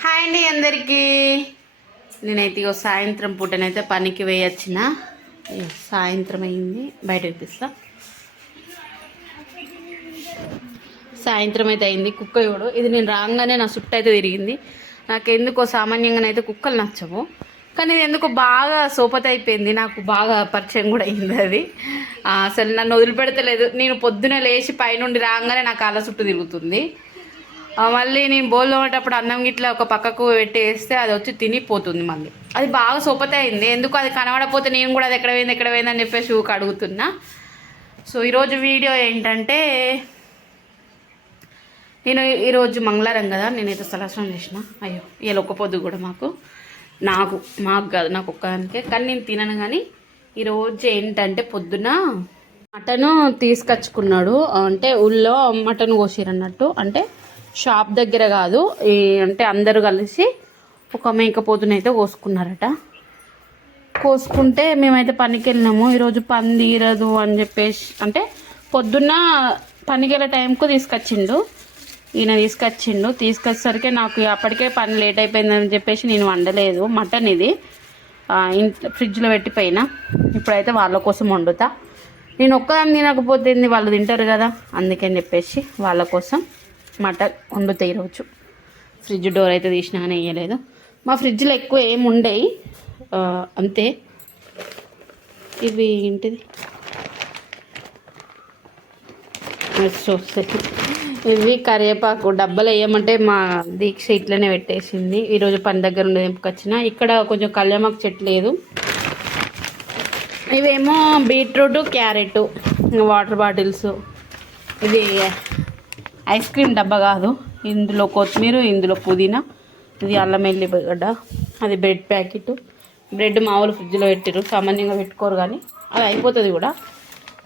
Hi అండి అందరికీ. నేనైతే ఇగో సాయంత్రం పూటనైతే పనికి వేయొచ్చిన. సాయంత్రం అయింది, బయట చూపిస్తా. సాయంత్రం అయితే అయింది. కుక్క చూడు, ఇది నేను రాగానే నా చుట్టూ అయితే తిరిగింది. నాకెందుకో సామాన్యంగానైతే కుక్కలు నచ్చవు, కానీ ఇది ఎందుకో బాగా సోపత అయిపోయింది. నాకు బాగా పరిచయం కూడా అయింది అది. అసలు నన్ను వదిలిపెడతలేదు. నేను పొద్దున లేచి పైనుండి రాగానే నా కాళ్ళ చుట్టూ తిరుగుతుంది. మళ్ళీ నేను బోల్ తోమేటప్పుడు అన్నం గిట్లా ఒక పక్కకు పెట్టేస్తే అది వచ్చి తినిపోతుంది. మళ్ళీ అది బాగా సోపత అయింది. ఎందుకు అది కనబడపోతే నేను కూడా అది ఎక్కడ పోయింది అని చెప్పేసి ఊక అడుగుతున్నా. సో ఈరోజు వీడియో ఏంటంటే, నేను ఈరోజు మంగళవారం కదా, నేనైతే తలస్నానం చేసిన. అయ్యో ఇలా ఒక్క పొద్దు కూడా మాకు కాదు, నాకు ఒక్కదానికే. కానీ నేను తినను. కానీ ఈరోజు ఏంటంటే పొద్దున మటను తీసుకొచ్చుకున్నాడు. అంటే ఊళ్ళో మటన్ కోసిరన్నట్టు, అంటే షాప్ దగ్గర కాదు, అంటే అందరూ కలిసి ఒక మేకపోతునైతే కోసుకున్నారట. కోసుకుంటే మేమైతే పనికి వెళ్ళినాము. ఈరోజు పని తీరదు అని చెప్పేసి, అంటే పొద్దున్న పనికి వెళ్ళే టైంకు తీసుకొచ్చిండు. తీసుకొచ్చేసరికి నాకు అప్పటికే పని లేట్ అయిపోయిందని చెప్పేసి నేను వండలేదు. మటన్ ఇది ఇంట్లో ఫ్రిడ్జ్లో పెట్టిపోయినా. ఇప్పుడైతే వాళ్ళ కోసం వండుతా. నేను ఒక్కదాన్ని తినకపోతే వాళ్ళు తింటారు కదా, అందుకని చెప్పేసి వాళ్ళ కోసం మటన్ వండుతా ఈరోజు. ఫ్రిడ్జ్ డోర్ అయితే తీసినా కానీ వేయలేదు. మా ఫ్రిడ్జ్లో ఎక్కువ ఏమి ఉండేవి, అంతే. ఇవి ఏంటిది, ఇవి కరివేపాకు డబ్బాలు వేయమంటే మా దీక్ష ఇట్లనే పెట్టేసింది. ఈరోజు పని దగ్గర ఉండే తెంపుకొచ్చిన. ఇక్కడ కొంచెం కళ్యామాకు చెట్టు లేదు. ఇవేమో బీట్రూట్, క్యారెట్, వాటర్ బాటిల్స్. ఇది ఐస్ క్రీమ్ డబ్బా కాదు, ఇందులో కొత్తిమీర, ఇందులో పుదీనా, ఇది అల్లం ఎల్లిగడ్డ, అది బ్రెడ్ ప్యాకెట్. బ్రెడ్ మామూలు ఫ్రిడ్జ్లో పెట్టారు, సామాన్యంగా పెట్టుకోరు కానీ అది అయిపోతుంది కూడా.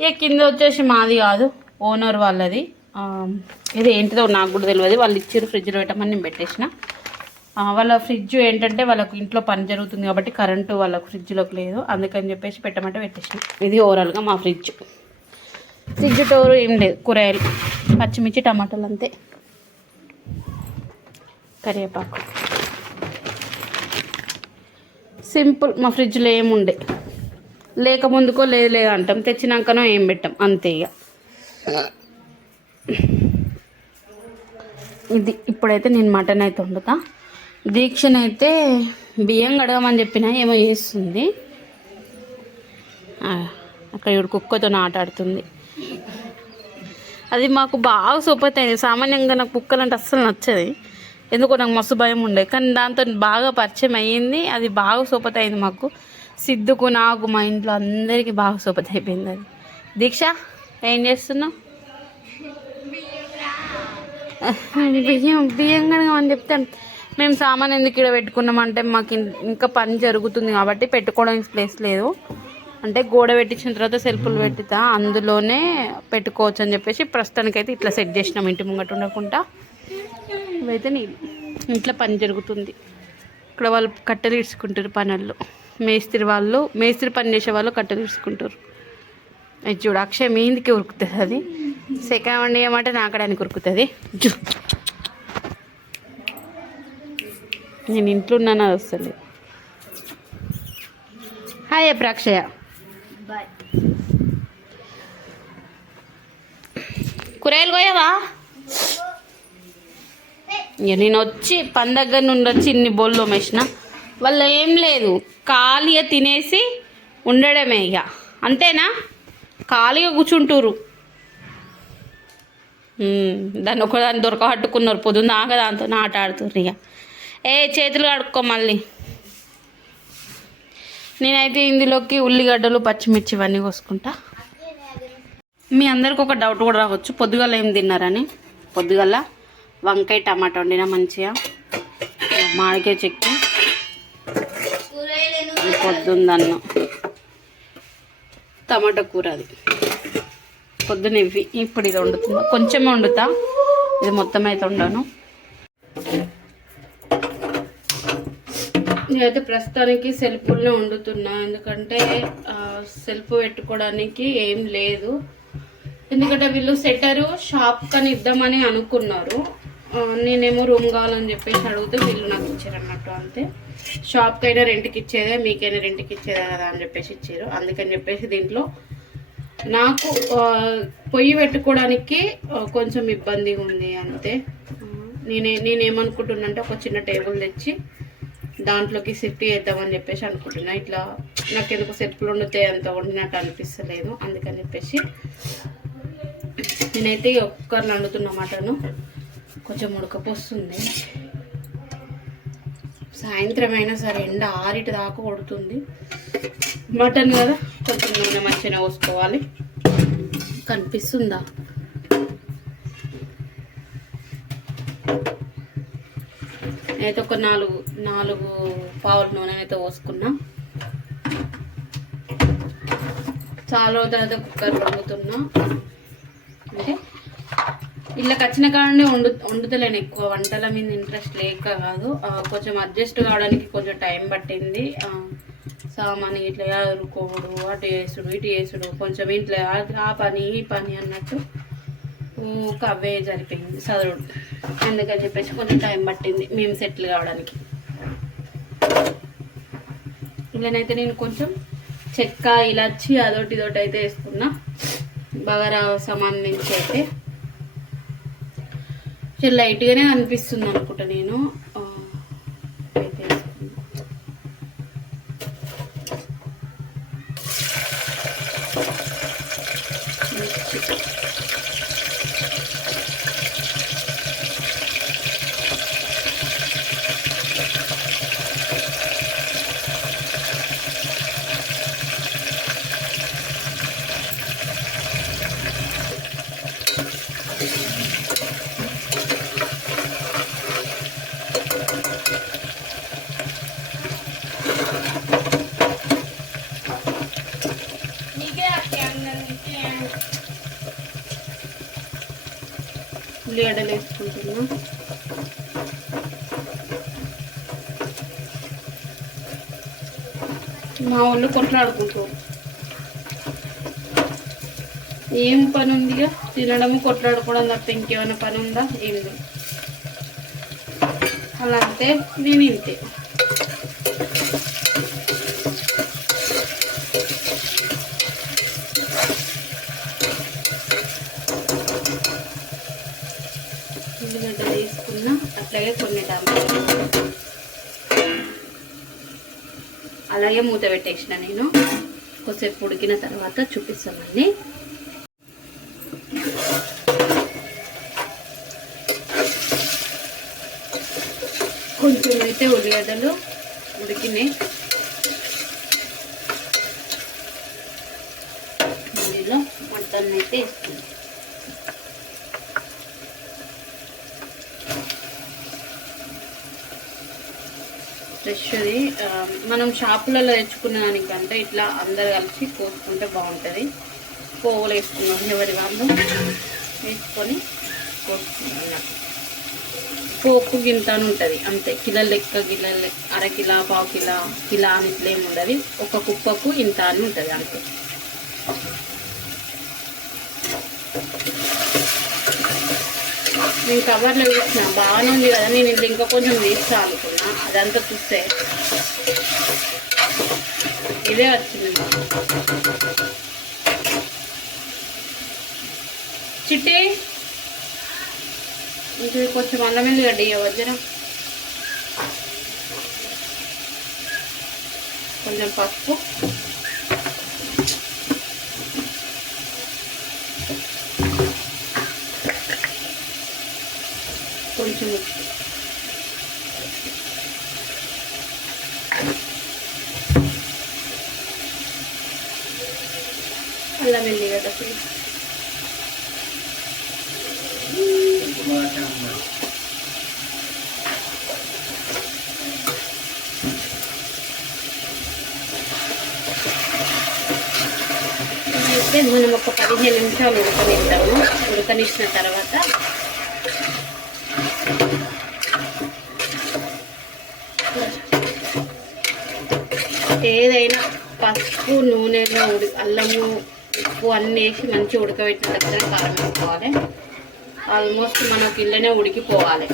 ఇక కింద వచ్చేసి మాది కాదు, ఓనర్ వాళ్ళది. ఇది ఏంటిదో నాకు కూడా తెలియదు, వాళ్ళు ఇచ్చారు ఫ్రిడ్జ్లో పెట్టమని నేను పెట్టేసిన. వాళ్ళ ఫ్రిడ్జ్ ఏంటంటే వాళ్ళకు ఇంట్లో పని జరుగుతుంది కాబట్టి కరెంటు వాళ్ళకు ఫ్రిడ్జ్లోకి లేదు, అందుకని చెప్పేసి పెట్టమంటే పెట్టేసిన. ఇది ఓవరాల్గా మా ఫ్రిడ్జ్ టోరు. ఏం లేదు, కూరగాయలు, పచ్చిమిర్చి, టమాటాలు అంతే, కరివేపాకు, సింపుల్. మా ఫ్రిడ్జ్లో ఏముండే, లేక ముందుకో లేదు అంటాం, తెచ్చినాకనో ఏం పెట్టాం, అంతే. ఇక ఇది ఇప్పుడైతే నేను మటన్ అయితే వండుతా. దీక్షనైతే బియ్యం కడగమని చెప్పినా ఏమో చేస్తుంది. అక్కడ ఇప్పుడు కుక్కతో ఆటాడుతుంది. అది మాకు బాగా సూపర్ అయింది. సామాన్యంగా నాకు కుక్కలు అంటే అస్సలు నచ్చది, ఎందుకో నాకు మస్తు భయం ఉండే. కానీ దాంతో బాగా పరిచయం అయ్యింది. అది బాగా సూపర్ అయింది మాకు, సిద్ధుకు, నాకు, మా ఇంట్లో అందరికీ బాగా సూపర్ అయిపోయింది అది. దీక్ష ఏం చేస్తున్నావు? బియ్యం కడగమని చెప్తాను. మేము సామాన్ ఎందుకు ఇక్కడ పెట్టుకున్నామంటే మాకు ఇంకా పని జరుగుతుంది కాబట్టి పెట్టుకోవడానికి ప్లేస్ లేదు. అంటే గోడ పెట్టించిన తర్వాత సెల్ఫ్లు పెట్టుతా, అందులోనే పెట్టుకోవచ్చు అని చెప్పేసి ప్రస్తుతానికైతే ఇట్లా సెట్ చేసినాం, ఇంటి ముంగట ఉండకుండా. ఇవైతే నీళ్ళు, ఇంట్లో పని జరుగుతుంది. ఇక్కడ వాళ్ళు కట్టెలు ఇడ్చుకుంటారు పనుల్లో, మేస్త్రి పని చేసే వాళ్ళు కట్టెలు ఇడ్చుకుంటారు. అది చూడు, అక్షయ్ మీందికి ఉరుకుతుంది, అది సెకండ్ ఏమంటే నాకడానికి ఉరుకుతుంది. నేను ఇంట్లో ఉన్నాను, అది వస్తుంది. హాయ్ అక్షయ. కూరగాయలు కోయవా? ఇక నేను వచ్చి పని దగ్గర నుండి వచ్చి ఇన్ని బోల్లో మేసిన. వాళ్ళు ఏం లేదు, ఖాళీగా తినేసి ఉండడమే, ఇక అంతేనా, ఖాళీగా కూర్చుంటారు. దాన్ని ఒకదాన్ని దొరకబట్టుకున్నారు, పొద్దున్న దాకా దాంతో ఆట ఆడుతున్నారు. ఇక చేతులు కడుక్కో మళ్ళీ. నేనైతే ఇందులోకి ఉల్లిగడ్డలు, పచ్చిమిర్చి ఇవన్నీ కోసుకుంటా. మీ అందరికి ఒక డౌట్ కూడా రావచ్చు, పొద్దుగల ఏం తిన్నారని. పొద్దుగల వంకాయ టమాటా వండినా మంచిగా, మామిడికాయ చెక్కి, పొద్దున్న టమాటా కూర, అది పొద్దున ఇవి. ఇప్పుడు ఇది వండుతున్నా, కొంచెమే వండుతా, ఇది మొత్తం అయితే వండాను. నేనైతే ప్రస్తుతానికి సెల్ఫ్లోనే వండుతున్నా, ఎందుకంటే సెల్ఫ్ పెట్టుకోవడానికి ఏం లేదు. ఎందుకంటే వీళ్ళు సెటరు షాప్ కని ఇద్దామని అనుకున్నారు. నేనేమో రూమ్ కావాలని చెప్పేసి అడిగితే వీళ్ళు నాకు ఇచ్చారు అన్నట్టు. అంతే, షాప్కి అయినా రెంట్కి ఇచ్చేదే, మీకైనా రెంట్కి ఇచ్చేదే కదా అని చెప్పేసి ఇచ్చారు. అందుకని చెప్పేసి దీంట్లో నాకు పొయ్యి పెట్టుకోవడానికి కొంచెం ఇబ్బంది ఉంది అంతే. నేనేమనుకుంటున్నా అంటే ఒక చిన్న టేబుల్ తెచ్చి దాంట్లోకి షిఫ్ట్ చేద్దామని చెప్పేసి అనుకుంటున్నా. ఇట్లా నాకు ఎందుకు సెల్ఫ్లు వండితే అంత వండినట్టు అనిపిస్తలేదు. అందుకని చెప్పేసి నేనైతే ఒక్కరిని వండుతున్న మటను. కొంచెం ఉడకపోస్తుంది. సాయంత్రం అయినా సరే ఎండ 6 దాకా కొడుతుంది. మటన్ కదా, కొంచెం నూనె మంచిగా పోసుకోవాలి. కనిపిస్తుందా? అయితే ఒక 4 పావుల నూనె అయితే పోసుకున్నా. చాలా రోజుల కుక్కర్ వండుతున్నా. అంటే ఇళ్ళకి వచ్చిన కాడనే వండుతలేను. ఎక్కువ వంటల మీద ఇంట్రెస్ట్ లేక కాదు, కొంచెం అడ్జస్ట్ కావడానికి కొంచెం టైం పట్టింది. సామాన్ ఇట్లా ఎదురుకోవడు, అటు చేసుడు ఇటు చేసుడు, కొంచెం ఇంట్లో ఆ పని ఈ పని అన్నట్టు అవే సరిపోయింది చదువుడు. అందుకని చెప్పేసి కొంచెం టైం పట్టింది మేము సెటిల్ కావడానికి. ఇలానైతే నేను కొంచెం చెక్క ఇలాచి అదొకటి ఇదొకటి అయితే వేసుకున్నా. బగారా సంబంధించి అయితే లైట్గానే అనిపిస్తుంది అనుకుంటా. నేను అయితే ఉల్లిగడ్డలు వేసుకుంటున్నా. మా వాళ్ళు కొట్లాడుకుంటారు. ఏం పని ఉందిగా, తినడము కొట్లాడుకోవడం తప్ప ఇంకేమైనా పని ఉందా? ఏం లేదు. అలా అంటే నేను ఇంతే. ఉల్లిగడ్డ తీసుకున్నా, అట్లాగే కొన్ని టమాటాలు, అలాగే మూత పెట్టేసిన. నేను కొద్దిసేపు ఉడికిన తర్వాత చూపిస్తానండి. కొంచెం అయితే ఉల్లిగడ్డలు ఉడికినాయి. ఇందులో మటన్ అయితే వేసుకుంటాం. ఫ్రెష్ది మనం షాపులలో తెచ్చుకున్న దానికంటే ఇట్లా అందరు కలిసి కోసుకుంటే బాగుంటుంది. పోగులు వేసుకున్నాం, ఎవరి వాళ్ళు వేసుకొని కోసుకున్నాం. పోపు గింత అని ఉంటుంది అంతే. కిలో లెక్క, అరకిలో, పావు కిలో అని ఇట్లా ఏమి ఉండదు. ఒక కుప్పకు ఇంత అని ఉంటుంది అంతే. నేను కవర్లో వేసిన బాగానే ఉంది కదా, నేను ఇది ఇంకా కొంచెం వేస్తా అనుకున్నా. అదంతా చూస్తే ఇదే వచ్చింది. చిట్టి ఇది కొంచెం అల్లం వెల్లిగడ్డ వజ్ర, కొంచెం పసుపు, కొంచెం ఉప్పు, అల్లం వెల్లిగడ్డ పేస్ట్, అయితే మనం ఒక 15 నిమిషాలు ఉడకనిద్దాము. ఉడకనిచ్చిన తర్వాత ఏదైనా పసుపు, నూనెలో అల్లము, ఉప్పు అన్నీ వేసి మంచిగా ఉడకబెట్టిన దగ్గర కారం వేసుకోవాలి. ఆల్మోస్ట్ మనకి ఇళ్ళనే ఉడికిపోవాలి.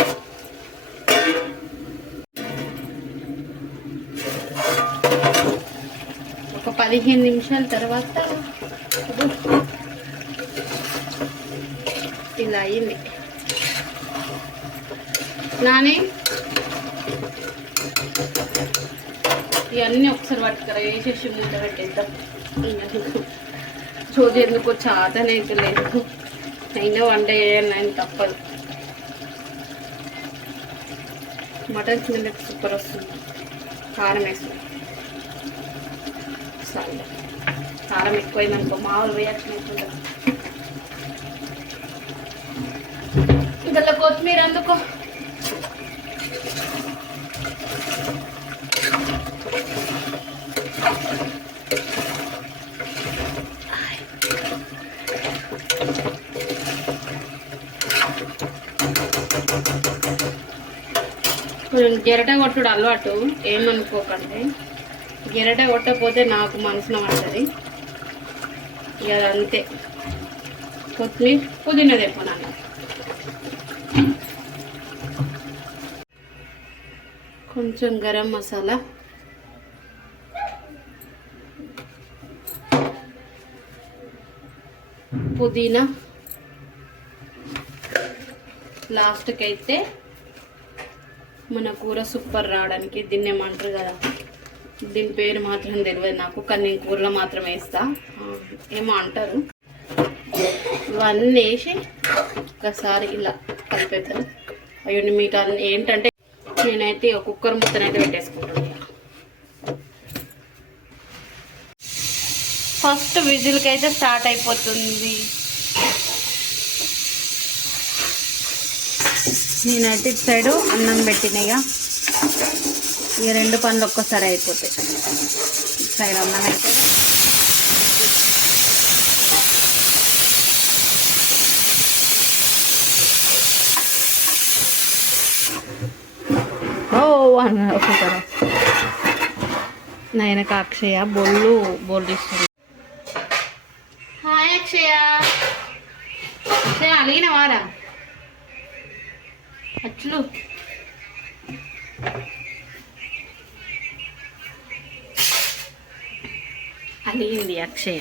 ఒక 15 నిమిషాల తర్వాత ఇలా అయింది. నాని ఇవన్నీ ఒకసారి పట్టుకురా, వేసేసి మూట పెట్టేద్దాం. చూది ఎందుకో చాతనైతే లేదు, అయినా వంట చేయాలని తప్పదు. మటన్ స్మెల్ సూపర్ వస్తుంది. కారం వేస్తుంది, సరే కారం ఎక్కువైందనుకో మామూలు రియాక్షన్ అవుతుంటుంది. ఇందులో కొత్తిమీర అందుకో. గెరట కొట్టుడు అలవాటు, ఏమనుకోకండి. గెరట కొట్టకపోతే నాకు మనసున పడుతుంది. ఇక అంతే. కొత్తిమీర పుదీనా తెప్పనన్న. కొంచెం గరం మసాలా, పుదీనా, లాస్ట్కి అయితే మన కూర సూపర్ రావడానికి దీన్ని ఏమంటారు కదా, దీని పేరు మాత్రం తెలియదు నాకు, కానీ నేను కూరలో మాత్రం వేస్తా, ఏమో అంటారు. ఇవన్నీ వేసి ఒకసారి ఇలా కలిపేద్దాం. అయ్యో మీకు ఏంటంటే నేనైతే కుక్కర్ ముద్దనైతే పెట్టేసుకుంటాను. ఫస్ట్ విజిల్కి అయితే స్టార్ట్ అయిపోతుంది. నేనైతే ఇటు సైడు అన్నం పెట్టినాయిగా, ఈ 2 పనులు ఒక్కసారి అయిపోతాయి. ఇటు సైడ్ అన్నం అయితే అన్న ఒకసారి నాయనకు అక్షయ బోళ్ళు ఇస్తుంది. హాయ్ అక్షయ, అక్షయ అలిగినవారా? అట్లు అలిగింది అక్షయ.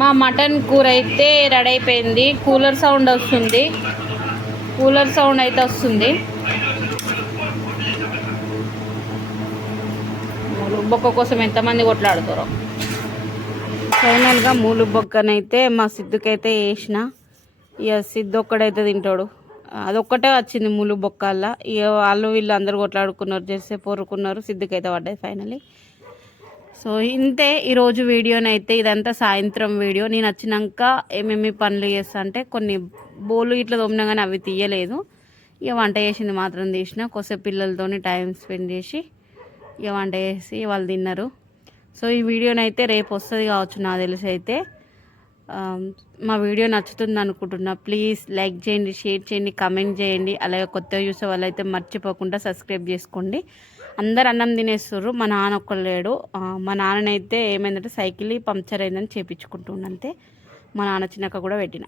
మా మటన్ కూర అయితే రెడీ అయిపోయింది. కూలర్ సౌండ్ అయితే వస్తుంది. మూలుబొక్క కోసం ఎంతమంది కొట్లాడుతారో. ఫైనల్గా మూలుబొక్కనైతే మా సిద్ధుకైతే వేసిన. ఇక సిద్ధు ఒక్కడైతే తింటాడు, అదొక్కటే వచ్చింది మూలుబొక్కల్లా. ఇక వాళ్ళు వీళ్ళు అందరు కొట్లాడుకున్నారు, చేస్తే పొరుకున్నారు, సిద్ధుకైతే పడ్డాయి ఫైనలీ. సో ఇంతే ఈరోజు వీడియోనైతే. ఇదంతా సాయంత్రం వీడియో. నేను వచ్చినాక ఏమేమి పనులు చేస్తా అంటే, కొన్ని బోలు ఇట్లా తోమినా కానీ అవి తీయలేదు. ఇక వంట చేసింది మాత్రం తీసిన. కొద్దిసేపు పిల్లలతో టైం స్పెండ్ చేసి ఇక వంట చేసి వాళ్ళు తిన్నారు. సో ఈ వీడియోనైతే రేపు వస్తుంది కావచ్చు నాకు తెలిసి. అయితే మా వీడియో నచ్చుతుంది అనుకుంటున్నా. ప్లీజ్ లైక్ చేయండి, షేర్ చేయండి, కామెంట్ చేయండి. అలాగే కొత్తగా చూసే వాళ్ళైతే మర్చిపోకుండా సబ్స్క్రైబ్ చేసుకోండి. అందరు అన్నం తినేస్తారు, మా నాన్న ఒక్కలేడు. మా నాన్ననైతే ఏమైందంటే సైకిల్ పంక్చర్ అయిందని చేయించుకుంటుండంతే. మా నాన్న చిన్నక్క కూడా పెట్టిన.